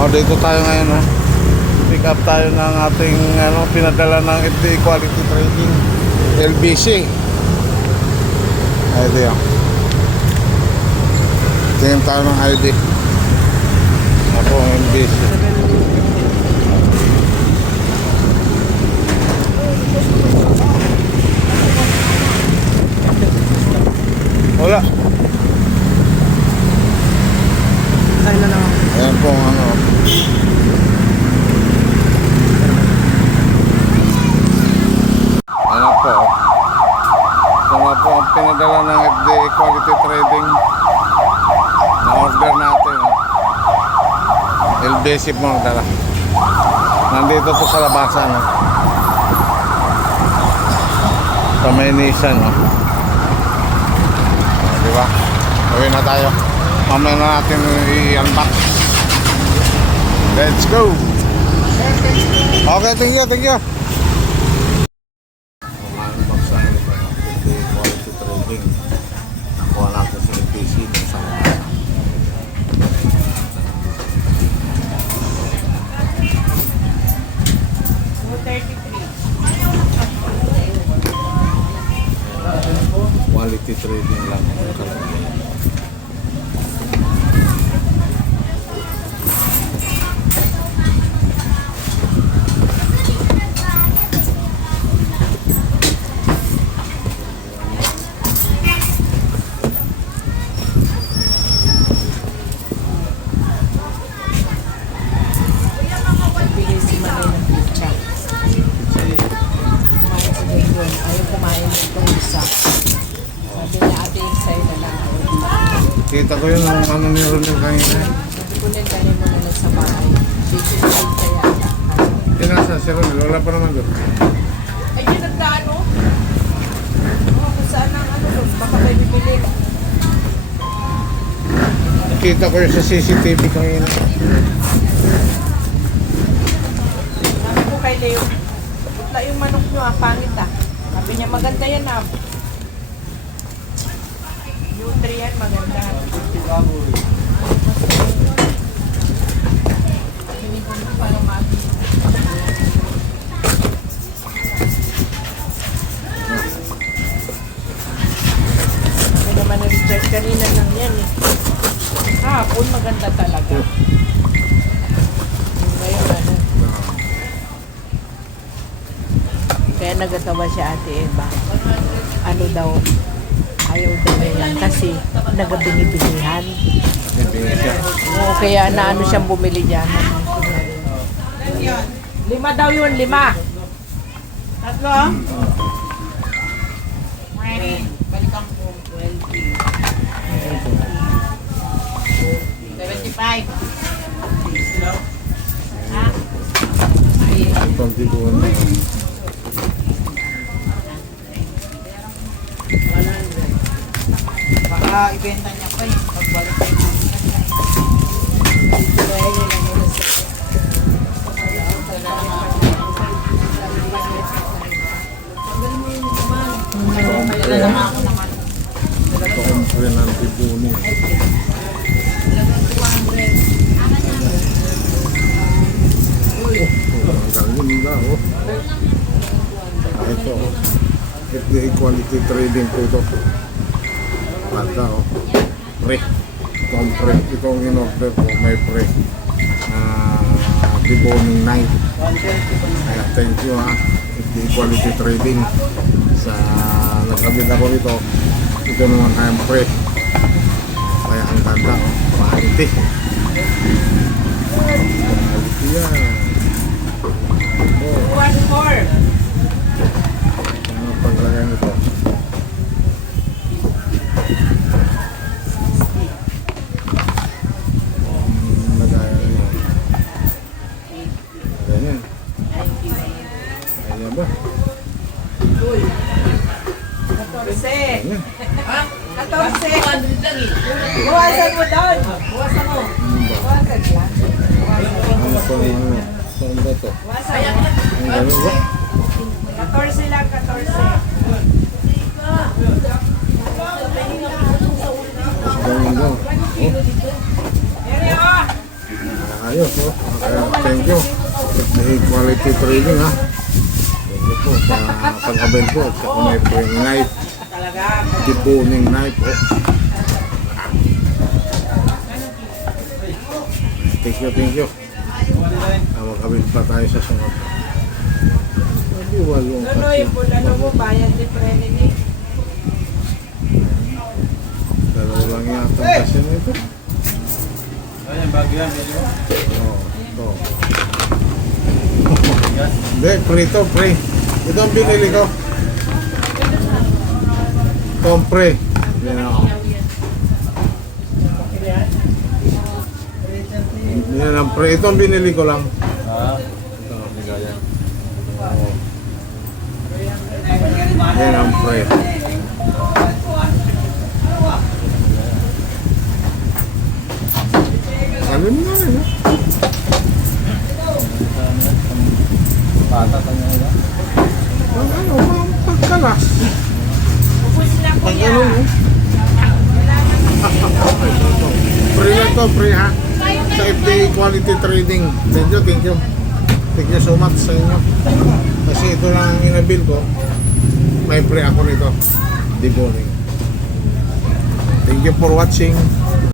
Dito tayo ngayon ha. Pick up tayo ng ating pinadala ng FD Quality Trading LBC. ID yan. Tingin tayo ng ID. Ako LBC. Wala. Tayo na lang. Ayan po Ayan po. Ito na po ang pinadala ng FD Quality Trading na order natin. LBC po ang dala. Nandito po sa labasan. Sa may Nissan. Diba? Uwi na tayo. Mamaya na natin i-unbox. Let's go! Okay, thank you, thank you. Unbox na ito. Quality Trading. Nakuha natin sa LBC ng sa labasan. Quality Trading lang ang kalagayan. Kita ko yun ang ano ni Ronel kanina. Kunin tayo muna lang sa bahay. Sisipin kaya. Tinasa si Ronel, wala pa naman doon. Ay, yun nagkaano? Kung saan ang doon, baka may bibili. Kita ko yun sa CCTV kanina. Sabi ko kay Leo, putla yung manok nyo pangit Sabi niya, maganda yan Nutrient, maganda. Ako naman na-recharge kanina lang yan Hapon, maganda talaga. Ngayon Kaya nagatawa si Ate Eva. Ano daw, ayaw daw yan kasi nagabinibinihan. Oo, kaya naano siyang bumili dyan. 5 daw yun, 5. 3. Balikan po, 20. 75. Ha? Itong tiguan na. Baka ibenta niya pa pagbalik tayo Ito kong friend ng tibuni. Ang galing na Ito FD Quality Trading po ito. Pagka pre. Itong pre. Itong in-order po may pre. Deboning knife. Kaya thank you FD Quality Trading sa nagkabit ako nito. Ito naman kayang pre. Kaya ang ganda quality. Quality yan. One more. Ano paglagay nito? Lagayan nyo. Ganyan. Ganyan ba? 14. Ganyan. 14. Buwasan mo doon. Buwasan mo. Buwasan lang. Ano pa ano? Saan ba ito? Buwasan. Ang ganun ba? 14 lang, 14. Ganun daw. Ere, oh! Ayos, oh. Kaya, thank you. FDA quality trading, ha. Thank you po sa pag-abel po. At saka may praying knife. Debuning knife, oh. Thank you. Mag-abel pa tayo sa sunod. Walong kasi. bayan di prenen eh. Dalawa lang yata ang kasi na ito. Ayan, bago yan, medyo. Oo, ito. Hindi, pre. Ito ang binili ko. Ito ang pre. Yan ako. Yan ang pre. Ito ang binili ko lang. Ito, ligaya. Oo. Yan ang pre. Sabi mo na rin, ha? Bata ka niya nila. Pagkalas. Pag-ano mo? Free lang to, free ha? Sa FDA Quality Trading. Thank you. Thank you so much sa inyo. Kasi ito lang ang inabil ko. May free ako nito. Debuning. Thank you for watching.